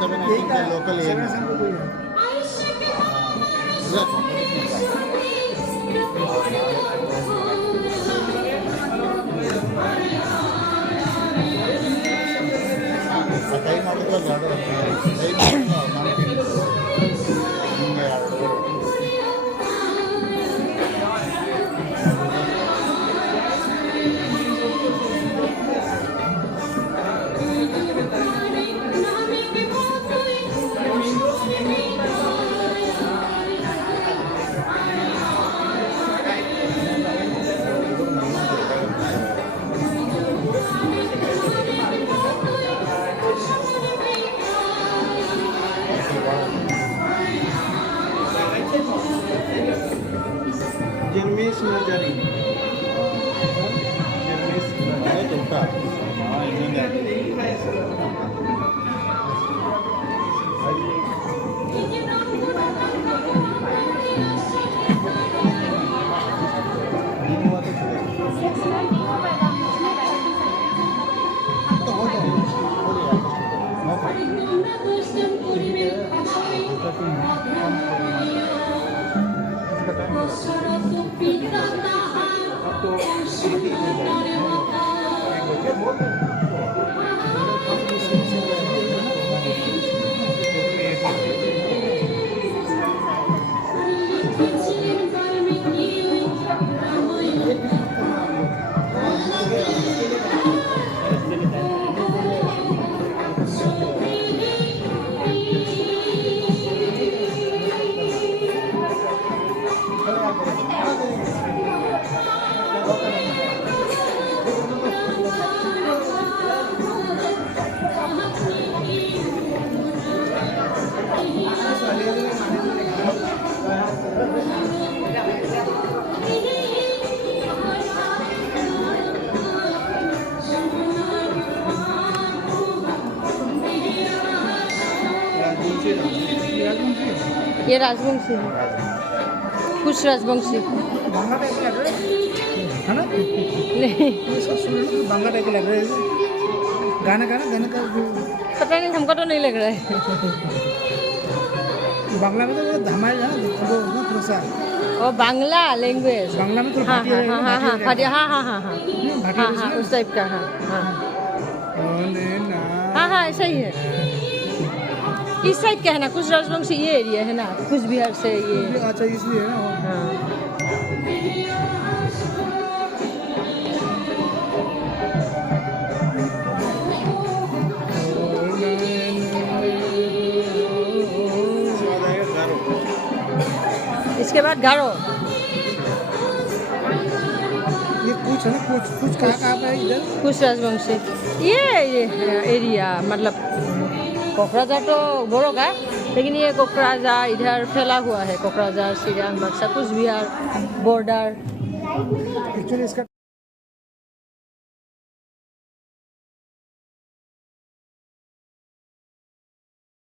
7 I think the local area. ಕೈ ಮಾಡಿದ್ವಲ್ಲ ಕೈ Jermis Najari. Jermis Najari tukar. ये राजवंशी है, कुछ राजवंशी बांग्ला टाइप लग रहा है ना? नहीं, इसका सुन लो बांग्ला टाइप लग रहा है। गाना गाना गाना का पता नहीं, हमको तो नहीं लग रहा है। बांग्ला में तो वो धमाल है ना, वो ना थोड़ा सा और बांग्ला लैंग्वेज, बांग्ला में तो हाँ भाटिया हाँ है, हाँ हाँ हाँ भाटिया हाँ हाँ हाँ हाँ भाटिया हाँ हाँ उस टाइप का, हाँ हाँ हाँ हाँ ऐसा ही है। इस साइड का है ना, कुछ राजवंशी ये एरिया है ना, कुछ बिहार से ये, अच्छा इसलिए है ना। हाँ। इसके बाद गारो, ये कुछ है ना, कुछ कहाँ पे है इधर? कुछ राजवंशी ये एरिया, मतलब कोकराझार तो बोरो का, लेकिन ये कोकराझार इधर फैला हुआ है, कोकराझार, सिरांग, बक्सा, कुछ बिहार बॉर्डर। एक्चुअली इसका